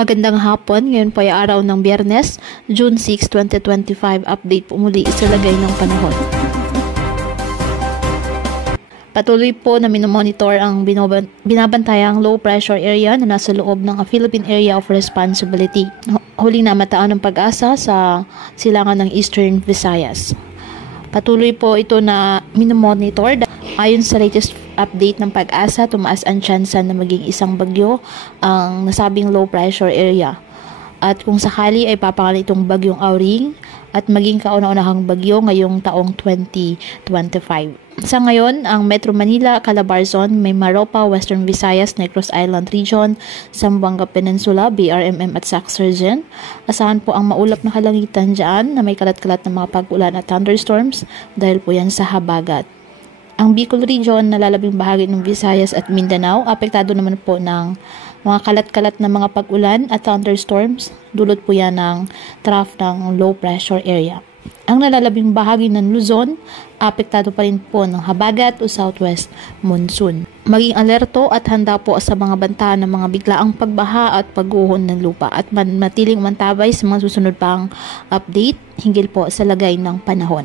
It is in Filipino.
Magandang hapon, ngayon po ay araw ng Biyernes, June 6, 2025. Update po muli sa lagay ng panahon. Patuloy po na minomonitor ang binabantayang low pressure area na nasa loob ng Philippine Area of Responsibility. Huling namataan ng Pag-asa sa silangan ng Eastern Visayas. Patuloy po ito na minomonitor. Ayon sa latest update ng Pag-asa, tumaas ang tsansa na maging isang bagyo ang nasabing low pressure area. At kung sakali ay papangalan itong bagyong Auring at maging kauna-unahang bagyo ngayong taong 2025. Sa ngayon, ang Metro Manila, Calabarzon, Mimaropa, Western Visayas, Negros Island Region, Zamboanga Peninsula, BRMM at Sac-Surgen. Asahan po ang maulap na kalangitan dyan na may kalat-kalat na mga pag-ulan at thunderstorms dahil po yan sa habagat. Ang Bicol Region, nalalabing bahagi ng Visayas at Mindanao, apektado naman po ng mga kalat-kalat na mga pag-ulan at thunderstorms. Dulot po yan ng trough ng low pressure area. Ang nalalabing bahagi ng Luzon, apektado pa rin po ng habagat o southwest monsoon. Maging alerto at handa po sa mga banta ng mga biglaang pagbaha at pagguhon ng lupa at manatiling mantabay sa mga susunod pang update hinggil po sa lagay ng panahon.